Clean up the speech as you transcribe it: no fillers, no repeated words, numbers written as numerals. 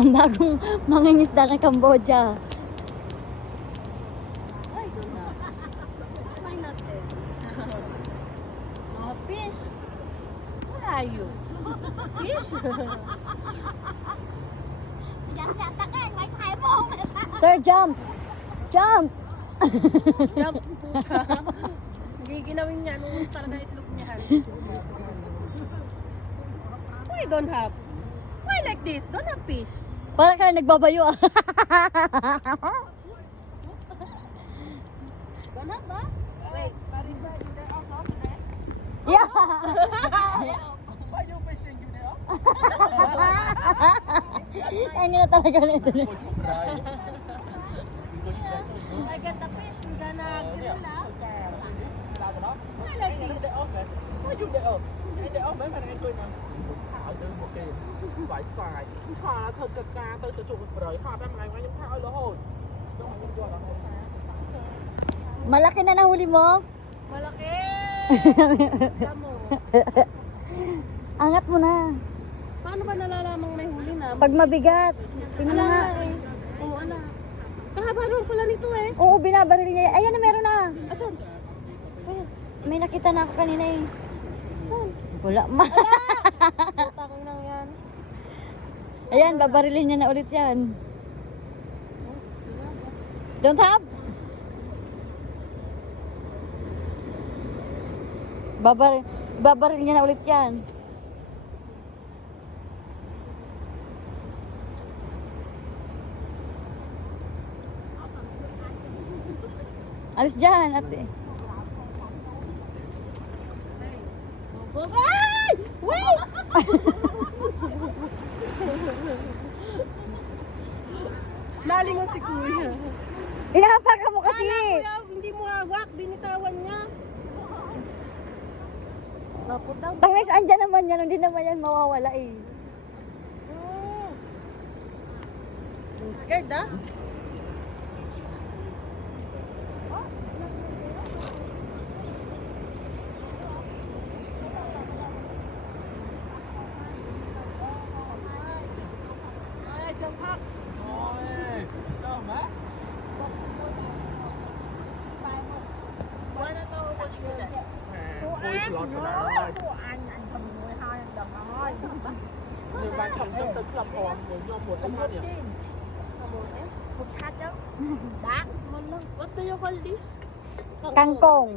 Ang bagong mangingisda ng Cambodia. Ay, doon na. Why not there? Mga fish. Where are you? Fish? Sir, jump! Jump! Jump, puta. Hindi ginawin niya. Nung talaga itlog niya. Why don't have? Why like this? Don't have fish. Parang kayo nagbabayo ah. Don't have ba? Wait. Yeah! Why you fishing you there? Ay, nga talaga nito. I get the fish. We're gonna grill now. Why like this? Why you để ở? Anh để ở mấy phần anh cười nè. Ở đây một cái vải xài. Thà là thật cực ca tôi sẽ chụp rồi thà ra mày ngay những thao lỡ hồi. Trong những giờ là hồi sáng. Malaki na nahuli mo? Malaki! Damo. Angat mo na. Paano ba nalalamang may huli na? Pag mabigat. Tingnan mo nga. eh. Oo, ala. Kahaba naman pala nito eh. Oo, binabaril niya. Ayan na, meron na. Asan? Ayan. May nakita na ako kanina eh. Wala ma. Takong lang yan. Ayan, babarilin niya na ulit yan. Don't have? Babaril niya na ulit yan. Alis dyan, ate. Ay! Wait! Nalingon si kuya. Inahapakan mo kasi. Kuya, hindi mo hawak. Binitawan niya. Naputang. Tangis, andyan naman yan. Hindi naman yan mawawala eh. Scared ah? Ay, jumpak. Rồi. Đâu má? Why not know what you get? Ôi lọt vào đây. Của anh thầm 12 anh đầm ơi. Người bán chồng trong tấn làm hòn của nhau một anh hai điểm. Một chat đó. Đá. What do you call this? Kangkong.